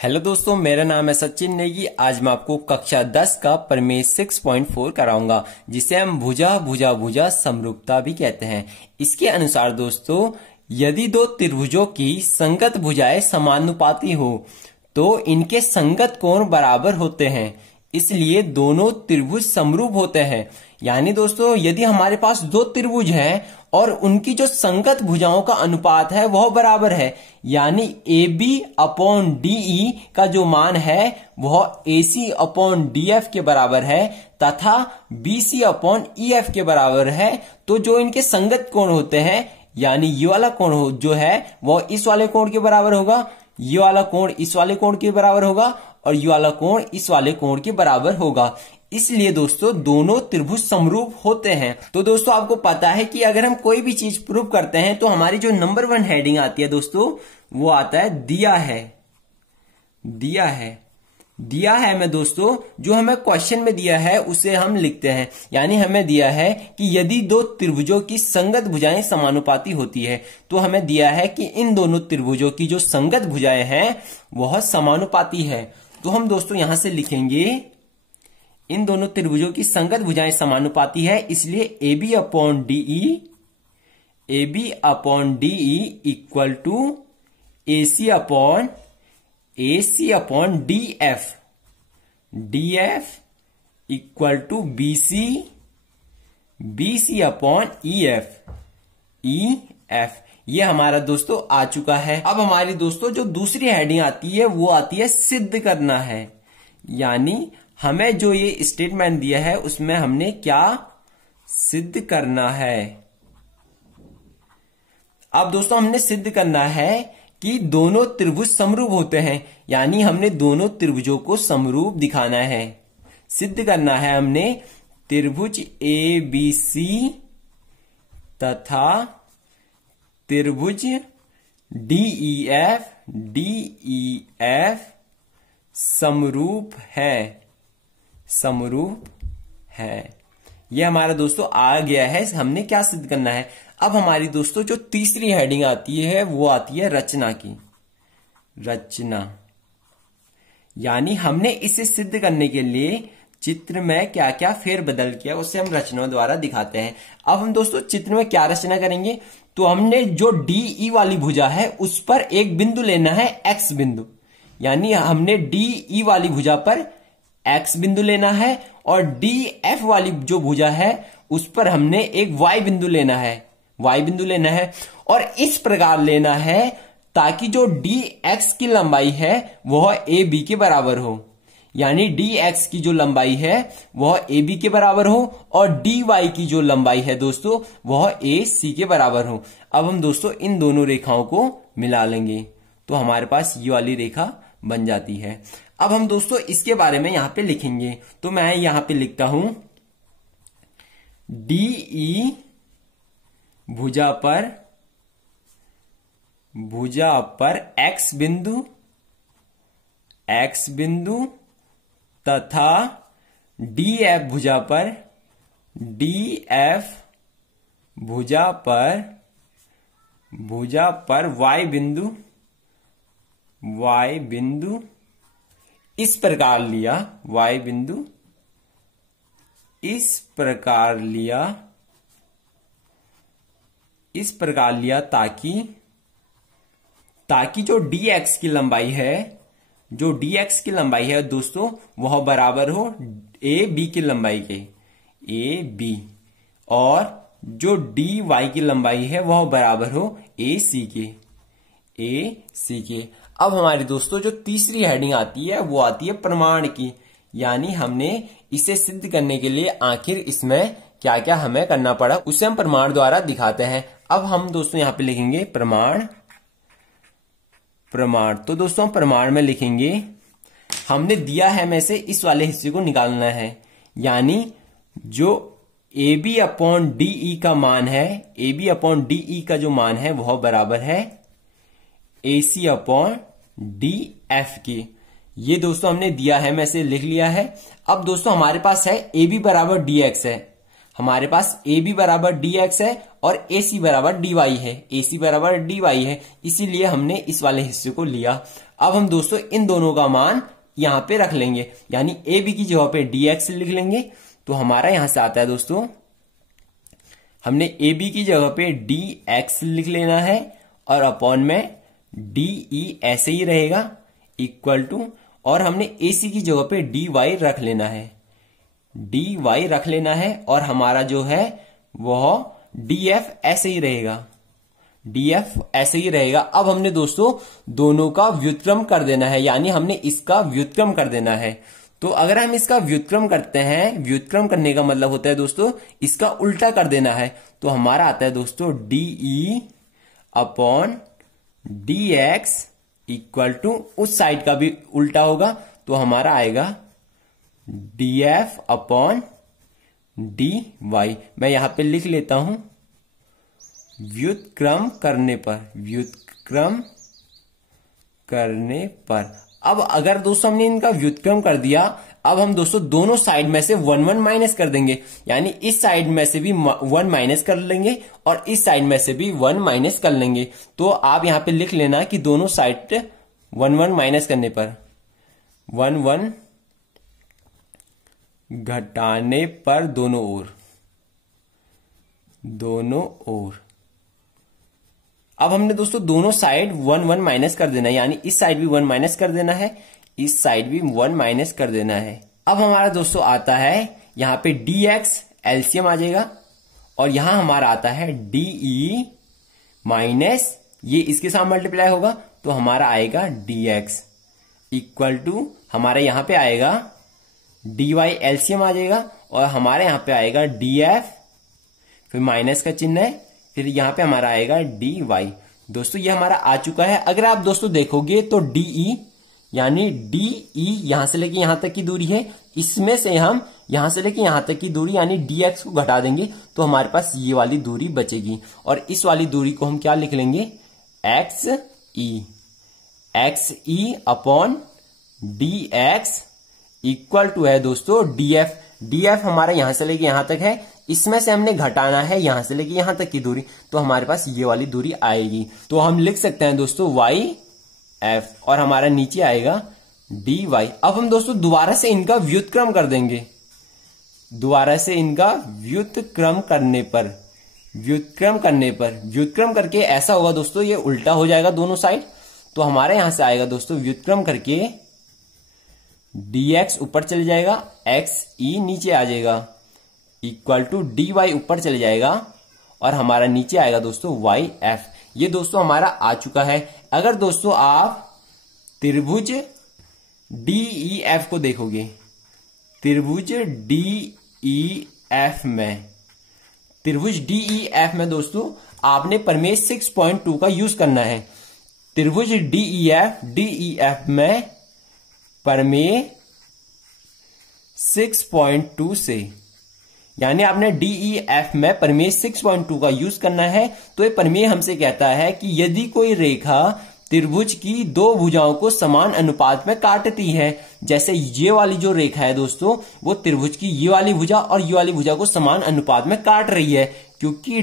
Hello दोस्तों, मेरा नाम है सचिन नेगी। आज मैं आपको कक्षा 10 का प्रमेय 6.4 कराऊंगा, जिसे हम भुजा भुजा भुजा समरूपता भी कहते हैं। इसके अनुसार दोस्तों, यदि दो त्रिभुजों की संगत भुजाएं समानुपाती हो तो इनके संगत कोण बराबर होते हैं, इसलिए दोनों त्रिभुज समरूप होते हैं। यानी दोस्तों, यदि हमारे पास दो त्रिभुज हैं और उनकी जो संगत भुजाओं का अनुपात है वह बराबर है, यानी AB/DE का जो मान है वह AC/DF के बराबर है तथा BC/EF के बराबर है, तो जो इनके संगत कोण होते हैं, यानी ये वाला कोण जो है वह इस वाले कोण के बराबर होगा, ये वाला कोण इस वाले कोण के बराबर होगा और ये वाला कोण इस वाले कोण के बराबर होगा। इसलिए दोस्तों दोनों त्रिभुज समरूप होते हैं। तो दोस्तों आपको पता है कि अगर हम कोई भी चीज प्रूव करते हैं तो हमारी जो नंबर 1 हेडिंग आती है दोस्तों, वो आता है दिया है। दिया है में दोस्तों जो हमें क्वेश्चन में दिया है उसे हम लिखते हैं। यानी हमें दिया है कि यदि दो त्रिभुजों की संगत भुजाएं समानुपाती होती है, तो हमें दिया है कि इन दोनों त्रिभुजों की जो संगत भुजाएं हैं वह समानुपाती है। तो हम दोस्तों यहां से लिखेंगे इन दोनों त्रिभुजों की संगत भुजाएं समानुपाती है, इसलिए AB/DE equal to AC/DF equal to BC/EF। ये हमारा दोस्तों आ चुका है। अब हमारी दोस्तों जो दूसरी हेडिंग आती है वो आती है सिद्ध करना है। यानी हमें जो ये स्टेटमेंट दिया है उसमें हमने क्या सिद्ध करना है। अब दोस्तों हमने सिद्ध करना है कि दोनों त्रिभुज समरूप होते हैं, यानी हमने दोनों त्रिभुजों को समरूप दिखाना है। सिद्ध करना है हमने त्रिभुज ABC तथा त्रिभुज DEF समरूप है। यह हमारा दोस्तों आ गया है। हमने क्या सिद्ध करना है। अब हमारी दोस्तों जो तीसरी हेडिंग आती है वो आती है रचना की। यानी हमने इसे सिद्ध करने के लिए चित्र में क्या क्या फेरबदल किया उसे हम रचना द्वारा दिखाते हैं। अब हम दोस्तों चित्र में क्या रचना करेंगे, तो हमने जो DE वाली भुजा है उस पर एक बिंदु लेना है, X बिंदु। यानी हमने DE वाली भुजा पर X बिंदु लेना है और DF वाली जो भुजा है उस पर हमने एक Y बिंदु लेना है और इस प्रकार लेना है ताकि जो DX की लंबाई है वह AB के बराबर हो। यानी DX की जो लंबाई है वह AB के बराबर हो और DY की जो लंबाई है दोस्तों वह AC के बराबर हो। अब हम दोस्तों इन दोनों रेखाओं को मिला लेंगे तो हमारे पास ये वाली रेखा बन जाती है। अब हम दोस्तों इसके बारे में यहां पे लिखेंगे, तो मैं यहां पे लिखता हूं DE भुजा पर X बिंदु तथा DF भुजा पर Y बिंदु इस प्रकार लिया ताकि जो DX की लंबाई है दोस्तों वह बराबर हो AB की लंबाई के, AB, और जो DY की लंबाई है वह बराबर हो AC के। अब हमारी दोस्तों जो तीसरी हेडिंग आती है वो आती है प्रमाण की। यानी हमने इसे सिद्ध करने के लिए आखिर इसमें क्या क्या हमें करना पड़ा उसे हम प्रमाण द्वारा दिखाते हैं। अब हम दोस्तों यहां पे लिखेंगे प्रमाण। तो दोस्तों हम प्रमाण में लिखेंगे हमने दिया है में से इस वाले हिस्से को निकालना है। यानी जो AB/DE का मान है, AB/DE का जो मान है वह बराबर है AC/DF की। ये दोस्तों हमने दिया है, मैं इसे लिख लिया है। अब दोस्तों हमारे पास है AB बराबर DX है, हमारे पास ए बी बराबर डी एक्स है और ए सी बराबर डी वाई है, ए सी बराबर डी वाई है, इसीलिए हमने इस वाले हिस्से को लिया। अब हम दोस्तों इन दोनों का मान यहां पे रख लेंगे, यानी ए बी की जगह पे डी एक्स लिख लेंगे। तो हमारा यहां से आता है दोस्तों, हमने ए बी की जगह पे डी एक्स लिख लेना है और अपॉन में डी ई ऐसे ही रहेगा इक्वल टू, और हमने ए सी की जगह पे डी वाई रख लेना है, डी वाई रख लेना है, और हमारा जो है वह डी एफ ऐसे ही रहेगा, डी एफ ऐसे ही रहेगा। अब हमने दोस्तों दोनों का व्युत्क्रम कर देना है, यानी हमने इसका व्युत्क्रम कर देना है। तो अगर हम इसका व्युत्क्रम करते हैं, व्युत्क्रम करने का मतलब होता है दोस्तों इसका उल्टा कर देना है। तो हमारा आता है दोस्तों D E upon D X equal to, उस साइड का भी उल्टा होगा तो हमारा आएगा D F upon D Y. मैं यहां पे लिख लेता हूं व्युत्क्रम करने पर, व्युत्क्रम करने पर। अब अगर दोस्तों हमने इनका व्युत्क्रम कर दिया, अब हम दोस्तों दोनों साइड में से 1 1 माइनस कर देंगे, यानी इस साइड में से भी 1 माइनस कर लेंगे और इस साइड में से भी 1 माइनस कर लेंगे। तो आप यहां पे लिख लेना कि दोनों साइड 1 1 माइनस करने पर, 1 1 घटाने पर दोनों ओर, दोनों ओर। अब हमने दोस्तों दोनों साइड 1 1 माइनस कर देना है, यानी इस साइड भी 1 माइनस कर देना है, इस साइड भी 1 माइनस कर देना है। अब हमारा दोस्तों आता है यहां पे डी एक्स एलसीएम आ जाएगा, और यहां हमारा आता है डी ई माइनस, ये इसके साथ मल्टीप्लाई होगा तो हमारा आएगा डी एक्स इक्वल टू, हमारे यहां पे आएगा डी वाई एलसीएम आ जाएगा, और हमारे यहां पे आएगा डी एफ, फिर माइनस का चिन्ह है, फिर यहां पे हमारा आएगा डी वाई। दोस्तों ये हमारा आ चुका है। अगर आप दोस्तों देखोगे तो डी ई, यानी डी ई यहां से लेके यहां तक की दूरी है, इसमें से हम यहां से लेके यहां तक की दूरी यानी डी एक्स को घटा देंगे तो हमारे पास ये वाली दूरी बचेगी, और इस वाली दूरी को हम क्या लिख लेंगे, X E, X E upon D X equal to है दोस्तों डी एफ। डी एफ हमारा यहां से लेके यहां तक है, इसमें से हमने घटाना है यहां से लेके यहां तक की दूरी, तो हमारे पास ये वाली दूरी आएगी। तो हम लिख सकते हैं दोस्तों वाई एफ, और हमारा नीचे आएगा डी वाई। अब हम दोस्तों दोबारा से इनका व्युत्क्रम कर देंगे, दोबारा से इनका व्युत्क्रम करने पर, व्युत्क्रम करने पर, व्युत्क्रम करके ऐसा होगा दोस्तों ये उल्टा हो जाएगा दोनों साइड। तो हमारे यहां से आएगा दोस्तों व्युत्क्रम करके डी एक्स ऊपर चले जाएगा, एक्स ई नीचे आ जाएगा इक्वल टू डी वाई ऊपर चले जाएगा, और हमारा नीचे आएगा दोस्तों वाई एफ। ये दोस्तों हमारा आ चुका है। अगर दोस्तों आप त्रिभुज डी ई एफ को देखोगे, त्रिभुज डी ई एफ में, त्रिभुज डी ई एफ में दोस्तों आपने प्रमेय 6.2 का यूज करना है। त्रिभुज डी ई एफ में प्रमेय 6.2 से, यानी आपने डीईएफ में प्रमेय 6.2 का यूज करना है। तो ये प्रमेय हमसे कहता है कि यदि कोई रेखा त्रिभुज की दो भुजाओं को समान अनुपात में काटती है, जैसे ये वाली जो रेखा है दोस्तों वो त्रिभुज की ये वाली भुजा और ये वाली भुजा को समान अनुपात में काट रही है, क्योंकि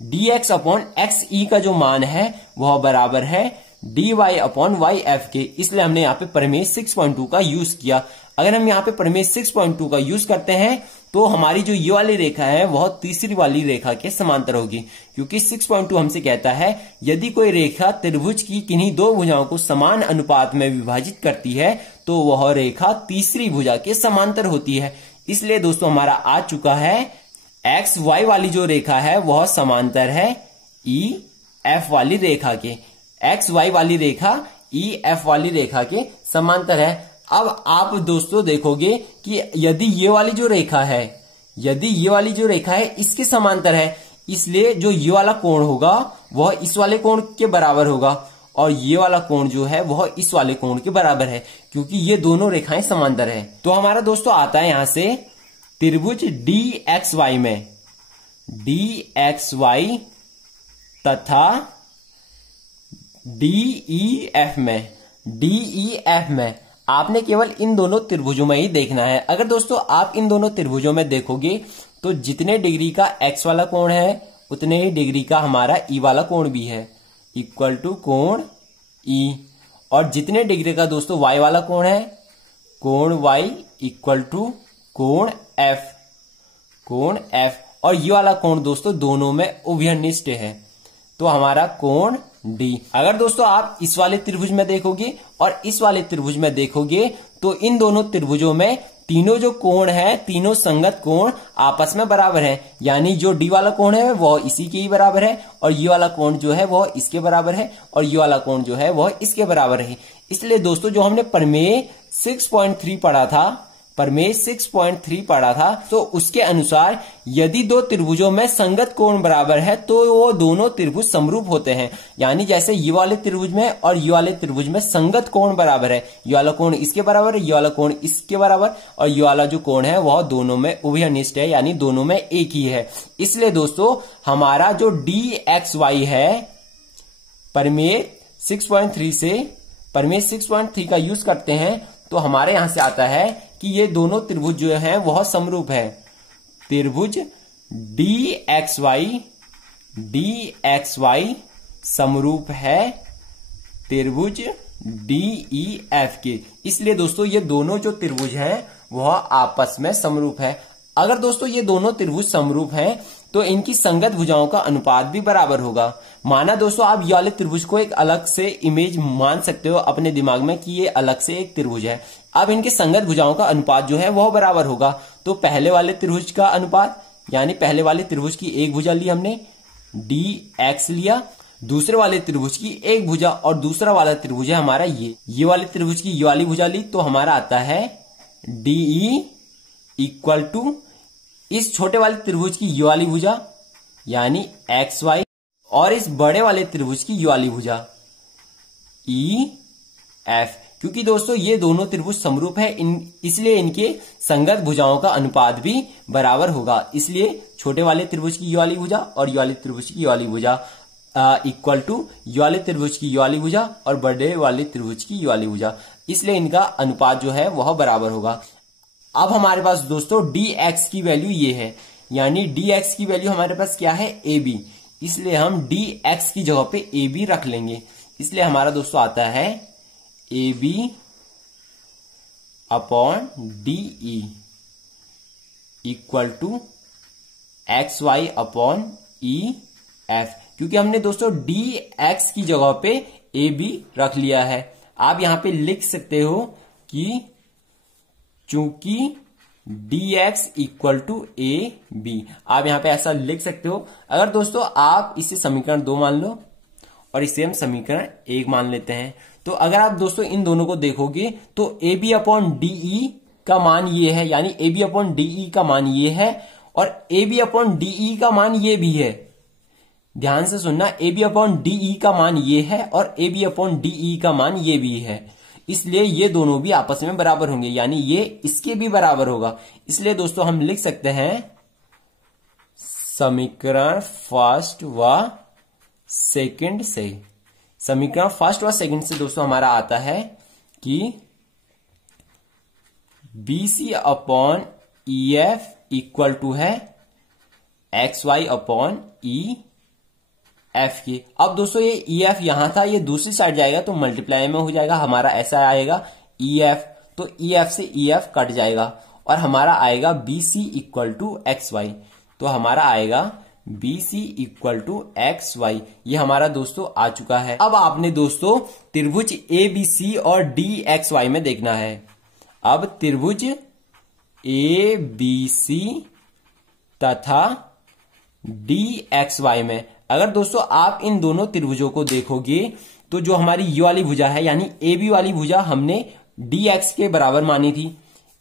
dx अपॉन एक्स ई का जो मान है वह बराबर है dy अपॉन वाई एफ के, इसलिए हमने यहाँ पे प्रमेय 6.2 का यूज किया। अगर हम यहाँ पे प्रमेय 6.2 का यूज करते हैं तो हमारी जो ये वाली रेखा है वह तीसरी वाली रेखा के समांतर होगी, क्योंकि 6.2 हमसे कहता है यदि कोई रेखा त्रिभुज की किन्हीं दो भुजाओं को समान अनुपात में विभाजित करती है तो वह रेखा तीसरी भुजा के समांतर होती है। इसलिए दोस्तों हमारा आ चुका है एक्स वाई वाली जो रेखा है वह समांतर है ई एफ वाली रेखा के, एक्स वाई वाली रेखा ई एफ वाली रेखा के समांतर है। अब आप दोस्तों देखोगे कि यदि ये वाली जो रेखा है, यदि ये वाली जो रेखा है इसके समांतर है, इसलिए जो ये वाला कोण होगा वह इस वाले कोण के बराबर होगा और ये वाला कोण जो है वह इस वाले कोण के बराबर है, क्योंकि ये दोनों रेखाएं समांतर है। तो हमारा दोस्तों आता है यहां से त्रिभुज डी एक्स वाई में, डी एक्स वाई तथा डीईएफ में, डीईएफ में आपने केवल इन दोनों त्रिभुजों में ही देखना है। अगर दोस्तों आप इन दोनों त्रिभुजों में देखोगे तो जितने डिग्री का x वाला कोण है उतने ही डिग्री का हमारा e वाला कोण भी है, इक्वल टू कोण E। और जितने डिग्री का दोस्तों y वाला कोण है, कोण y इक्वल टू कोण F, कोण F। और ये वाला कोण दोस्तों दोनों में उभयनिष्ठ है, तो हमारा कोण D। अगर दोस्तों आप इस वाले त्रिभुज में देखोगे और इस वाले त्रिभुज में देखोगे तो इन दोनों त्रिभुजों में तीनों जो कोण है, तीनों संगत कोण आपस में बराबर है, यानी जो D वाला कोण है वह इसी के ही बराबर है, और ये वाला कोण जो है वह इसके बराबर है, और ये वाला कोण जो है वह इसके बराबर है। इसलिए दोस्तों जो हमने प्रमेय 6.3 पढ़ा था, प्रमेय 6.3 पढ़ा था, तो उसके अनुसार यदि दो त्रिभुजों में संगत कोण बराबर है तो वो दोनों त्रिभुज समरूप होते हैं। यानी जैसे ये वाले त्रिभुज में और ये वाले त्रिभुज में संगत कोण बराबर है, ये वाला कोण इसके बराबर है, ये वाला कोण इसके बराबर, और ये वाला जो कोण है वह दोनों में उभयनिष्ठ है, यानी दोनों में एक ही है। इसलिए दोस्तों हमारा जो dxy है, प्रमेय 6.3 से प्रमेय 6.3 का यूज करते हैं तो हमारे यहां से आता है कि ये दोनों त्रिभुज जो हैं वह समरूप है। त्रिभुज dxy समरूप है त्रिभुज DEF के। इसलिए दोस्तों ये दोनों जो त्रिभुज हैं वह आपस में समरूप है। अगर दोस्तों ये दोनों त्रिभुज समरूप हैं तो इनकी संगत भुजाओं का अनुपात भी बराबर होगा। माना दोस्तों आप ये वाले त्रिभुज को एक अलग से इमेज मान सकते हो अपने दिमाग में कि ये अलग से एक त्रिभुज है। अब इनके संगत भुजाओं का अनुपात जो है वह बराबर होगा। तो पहले वाले त्रिभुज का अनुपात, यानी पहले वाले त्रिभुज की एक भुजा ली हमने dx लिया, दूसरे वाले त्रिभुज की एक भुजा, और दूसरा वाला त्रिभुज है हमारा ये वाले त्रिभुज की ये वाली भुजा ली, तो हमारा आता है DE इक्वल टू इस छोटे वाले त्रिभुज की ये वाली भुजा यानी XY, और इस बड़े वाले त्रिभुज की ये वाली भुजा EF। क्योंकि दोस्तों ये दोनों त्रिभुज समरूप है, इसलिए इनके संगत भुजाओं का अनुपात भी बराबर होगा। इसलिए छोटे वाले त्रिभुज की ये वाली भुजा और ये वाले त्रिभुज की ये वाली भुजा इक्वल टू ये वाले त्रिभुज की ये वाली भुजा और बड़े वाले त्रिभुज की ये वाली भुजा, इसलिए इनका अनुपात जो है वह बराबर होगा। अब हमारे पास दोस्तों dx की वैल्यू ये है, यानी dx की वैल्यू हमारे पास क्या है AB, इसलिए हम dx की जगह पे AB रख लेंगे। इसलिए हमारा दोस्तों आता है AB upon DE equal to XY upon EF, क्योंकि हमने दोस्तों dx की जगह पे AB रख लिया है। आप यहां पे लिख सकते हो कि चूंकि dx इक्वल टू AB, आप यहां पे ऐसा लिख सकते हो। अगर दोस्तों आप इसे समीकरण 2 मान लो और इसे हम समीकरण 1 मान लेते हैं, तो अगर आप दोस्तों इन दोनों को देखोगे तो AB अपॉन DE का मान ये है, यानी AB अपॉन DE का मान ये है, और AB अपॉन DE का मान ये भी है। ध्यान से सुनना, AB अपॉन DE का मान ये है और AB अपॉन DE का मान ये भी है, इसलिए ये दोनों भी आपस में बराबर होंगे, यानी ये इसके भी बराबर होगा। इसलिए दोस्तों हम लिख सकते हैं समीकरण फर्स्ट व सेकंड से, समीकरण फर्स्ट व सेकंड से दोस्तों हमारा आता है कि BC upon EF equal to है XY अपॉन EF की। अब दोस्तों ये EF यहां था, ये दूसरी साइड जाएगा तो मल्टीप्लाई में हो जाएगा, हमारा ऐसा आएगा EF, तो EF से EF कट जाएगा और हमारा आएगा BC इक्वल टू XY, तो हमारा आएगा BC इक्वल टू XY। ये हमारा दोस्तों आ चुका है। अब आपने दोस्तों त्रिभुज ABC और DXY में देखना है। अब त्रिभुज ABC तथा DXY में अगर दोस्तों आप इन दोनों त्रिभुजों को देखोगे तो जो हमारी ये वाली भुजा है यानी AB वाली भुजा हमने DX के बराबर मानी थी,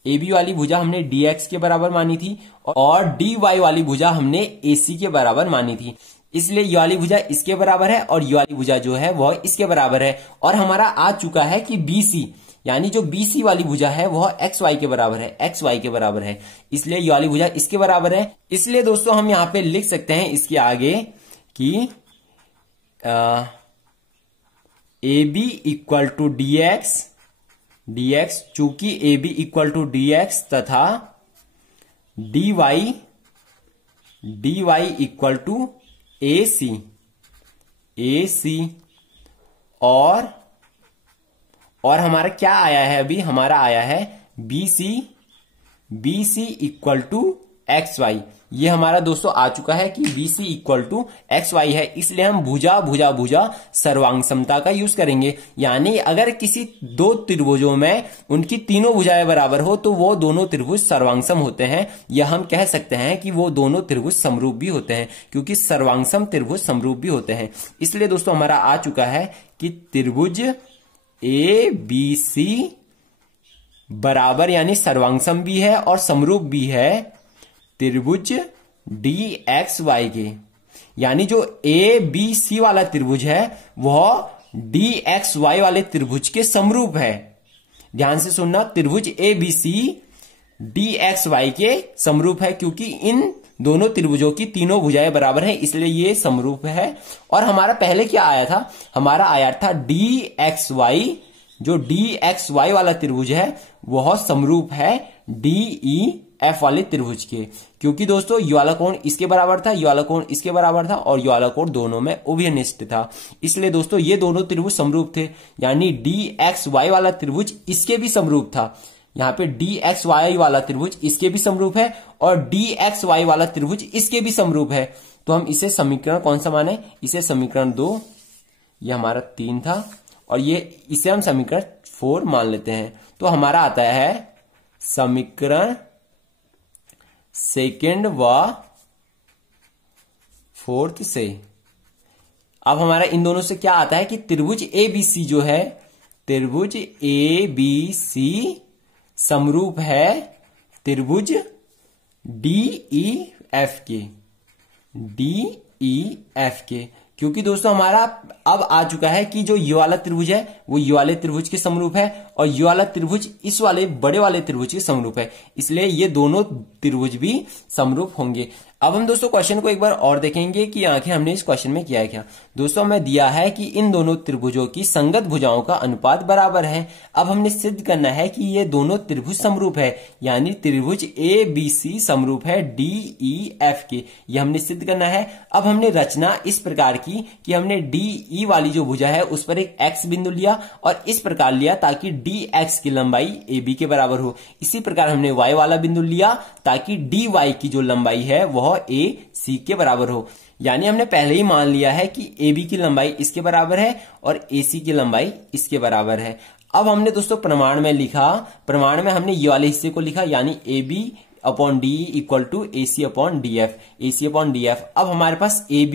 AB वाली भुजा हमने DX के बराबर मानी थी, और DY वाली भुजा हमने AC के बराबर मानी थी। इसलिए ये वाली भुजा इसके बराबर है और ये वाली भुजा जो है वह इसके बराबर है, और हमारा आ चुका है कि BC यानी जो BC वाली भुजा है वह XY के बराबर है, XY के बराबर है, इसलिए ये वाली भुजा इसके बराबर है। इसलिए दोस्तों हम यहां पे लिख सकते हैं इसके आगे कि AB इक्वल टू DX, चूंकि AB इक्वल टू DX तथा DY D Y equal to A C और हमारा क्या आया है, अभी हमारा आया है B C equal to X Y. ये हमारा दोस्तों आ चुका है कि B C equal to X Y है, इसलिए हम भुजा सर्वांग समता का यूज करेंगे। यानी अगर किसी दो त्रिभुजों में उनकी तीनों भुजाएं बराबर हो तो वो दोनों त्रिभुज सर्वांगसम होते हैं, या हम कह सकते हैं कि वो दोनों त्रिभुज समरूप भी होते हैं, क्योंकि सर्वांगसम त्रिभुज समरूप भी होते हैं। इसलिए दोस्तों हमारा आ चुका है कि त्रिभुज ए बी सी बराबर यानी सर्वांगसम भी है और समरूप भी है त्रिभुज डी एक्स वाई के। यानी जो ए बी सी वाला त्रिभुज है वह डी एक्स वाई वाले त्रिभुज के समरूप है। ध्यान से सुनना, त्रिभुज A B C D X Y के समरूप है, क्योंकि इन दोनों त्रिभुजों की तीनों भुजाएं बराबर हैं, इसलिए ये समरूप है। और हमारा पहले क्या आया था, हमारा आया था डी एक्स वाई, जो डी एक्स वाई वाला त्रिभुज है वह समरूप है डी ई एफ वाले त्रिभुज के, क्योंकि दोस्तों ये वाला कोण इसके बराबर था, ये वाला कोण इसके बराबर था और ये वाला कोण दोनों में उभयनिष्ठ था। इसलिए दोस्तों ये दोनों त्रिभुज समरूप थे, यानी डी एक्स वाई वाला त्रिभुज इसके भी समरूप था। यहाँ पे डी एक्स वाई वाला त्रिभुज इसके भी समरूप है और डी एक्स वाई वाला त्रिभुज इसके भी समरूप है। तो हम इसे समीकरण कौन सा माने, इसे समीकरण 2, ये हमारा 3 था, और ये इसे हम समीकरण 4 मान लेते हैं। तो हमारा आता है समीकरण सेकेंड व फोर्थ से। अब हमारा इन दोनों से क्या आता है कि त्रिभुज ए बी सी जो है, त्रिभुज ए बी सी समरूप है त्रिभुज डी ई एफ के, डी ई एफ के, क्योंकि दोस्तों हमारा अब आ चुका है कि जो ये वाला त्रिभुज है वो ये वाले त्रिभुज के समरूप है और ये वाला त्रिभुज इस वाले बड़े वाले त्रिभुज के समरूप है, इसलिए ये दोनों त्रिभुज भी समरूप होंगे। अब हम दोस्तों क्वेश्चन को एक बार और देखेंगे कि आखिर हमने इस क्वेश्चन में किया है क्या। दोस्तों हमें दिया है कि इन दोनों त्रिभुजों की संगत भुजाओं का अनुपात बराबर है। अब हमने सिद्ध करना है कि ये दोनों त्रिभुज समरूप है, यानी त्रिभुज ए बी सी समरूप है डी ई एफ के, ये हमने सिद्ध करना है। अब हमने रचना इस प्रकार की कि हमने डी ई वाली जो भुजा है उस पर एक एक्स बिंदु लिया और इस प्रकार लिया ताकि डी एक्स की लंबाई ए बी के बराबर हो। इसी प्रकार हमने वाई वाला बिंदु लिया ताकि डी वाई की जो लंबाई है वह ए सी के बराबर हो। यानी हमने पहले ही मान लिया है कि ए बी की लंबाई इसके बराबर है और ए सी की लंबाई इसके बराबर है। अब हमने दोस्तों प्रमाण में लिखा, प्रमाण में हमने ये वाले हिस्से को लिखा, यानी A B upon D equal to A C upon D F, A C upon D F. अब हमारे पास ए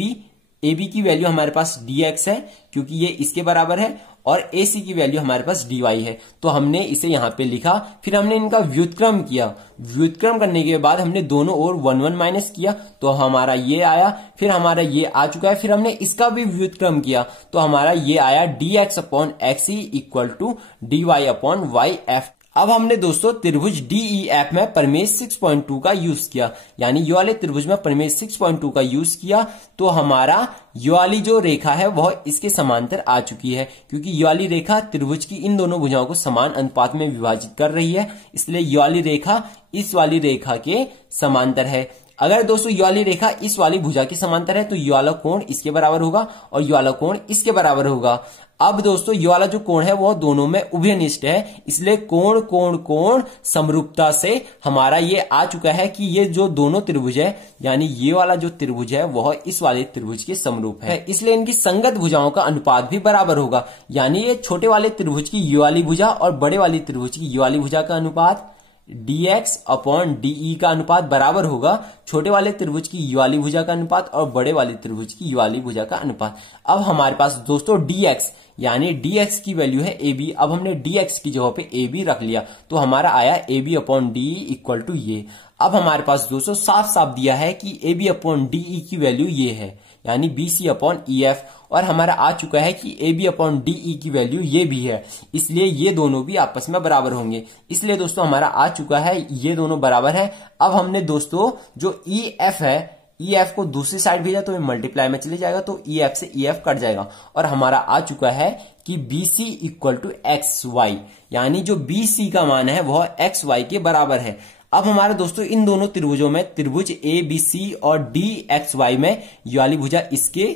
बी की वैल्यू हमारे पास डी एक्स है क्योंकि ये इसके बराबर है, और ए सी की वैल्यू हमारे पास डी वाई है, तो हमने इसे यहां पे लिखा। फिर हमने इनका व्युत्क्रम किया, व्युत्क्रम करने के बाद हमने दोनों ओर 1 1 माइनस किया तो हमारा ये आया, फिर हमारा ये आ चुका है। फिर हमने इसका भी व्युत्क्रम किया तो हमारा ये आया D X upon X E equal to D Y upon Y F. अब हमने दोस्तों त्रिभुज डीई एफ में प्रमेय 6.2 का यूज किया, यानी ये वाले त्रिभुज में प्रमेय 6.2 का यूज किया तो हमारा ये वाली जो रेखा है वह इसके समांतर आ चुकी है, क्योंकि ये वाली रेखा त्रिभुज की इन दोनों भुजाओं को समान अनुपात में विभाजित कर रही है, इसलिए ये वाली रेखा इस वाली रेखा के समांतर है। अगर दोस्तों ये वाली रेखा इस वाली भुजा के समांतर है तो ये वाला कोण इसके बराबर होगा और ये वाला कोण इसके बराबर होगा। अब दोस्तों ये वाला जो कोण है वह दोनों में उभयनिष्ठ है, इसलिए कोण कोण कोण समरूपता से हमारा ये आ चुका है कि ये जो दोनों त्रिभुज है, यानी ये वाला जो त्रिभुज है वह इस वाले त्रिभुज के समरूप है, इसलिए इनकी संगत भुजाओं का अनुपात भी बराबर होगा। यानी ये छोटे वाले त्रिभुज की ये वाली भुजा और बड़े वाली त्रिभुज की ये वाली भुजा का अनुपात dx अपॉन डी का अनुपात बराबर होगा छोटे वाले त्रिभुज की ये वाली भुजा का अनुपात और बड़े वाले त्रिभुज की ये वाली भुजा का अनुपात। अब हमारे पास दोस्तों dx यानी dx की वैल्यू है ab। अब हमने dx की जगह पे ab रख लिया तो हमारा आया ab upon D equal to ये। अब हमारे पास दोस्तों साफ साफ दिया है कि ab अपॉन डी की वैल्यू ये है, यानी bc अपॉन ef, और हमारा आ चुका है कि ab अपॉन डी की वैल्यू ये भी है, इसलिए ये दोनों भी आपस में बराबर होंगे। इसलिए दोस्तों हमारा आ चुका है ये दोनों बराबर है। अब हमने दोस्तों जो ef है, ef को दूसरी साइड भेजा तो मल्टीप्लाई में चले जाएगा तो ef से ef कट जाएगा और हमारा आ चुका है कि bc equal to X Y, यानी जो bc का मान है वह एक्स वाई के बराबर है। अब हमारे दोस्तों इन दोनों त्रिभुजों में त्रिभुज ABC और DXY में ये वाली भुजा इसके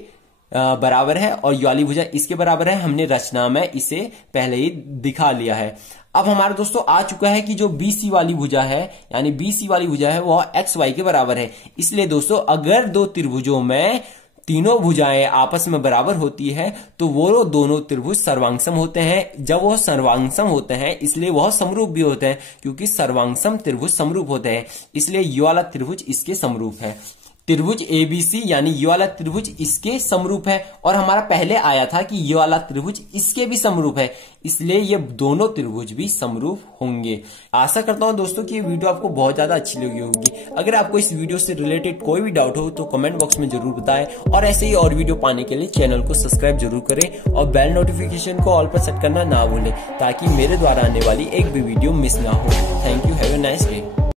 बराबर है और ये वाली भुजा इसके बराबर है। हमने रचना में इसे पहले ही दिखा लिया है। अब हमारे दोस्तों आ चुका है कि जो BC वाली भुजा है यानी BC वाली भुजा है वह XY के बराबर है। इसलिए दोस्तों अगर दो त्रिभुजों में तीनों भुजाएं आपस में बराबर होती है तो वो दोनों त्रिभुज सर्वांगसम होते हैं। जब वह सर्वांगसम होते हैं इसलिए वह समरूप भी होते हैं, क्योंकि सर्वांगसम त्रिभुज समरूप होते हैं, इसलिए ये वाला त्रिभुज इसके समरूप है। त्रिभुज ABC यानी ये वाला त्रिभुज इसके समरूप है और हमारा पहले आया था कि ये वाला त्रिभुज इसके भी समरूप है, इसलिए ये दोनों त्रिभुज भी समरूप होंगे। आशा करता हूं दोस्तों कि ये वीडियो आपको बहुत ज्यादा अच्छी लगी होगी। अगर आपको इस वीडियो से रिलेटेड कोई भी डाउट हो तो कमेंट बॉक्स में जरूर बताएं और ऐसे ही और वीडियो पाने के लिए चैनल को सब्सक्राइब जरूर करें और बेल नोटिफिकेशन को ऑल पर सेट करना ना भूलें ताकि मेरे द्वारा आने वाली एक भी वीडियो मिस ना हो। Thank you, have a nice day.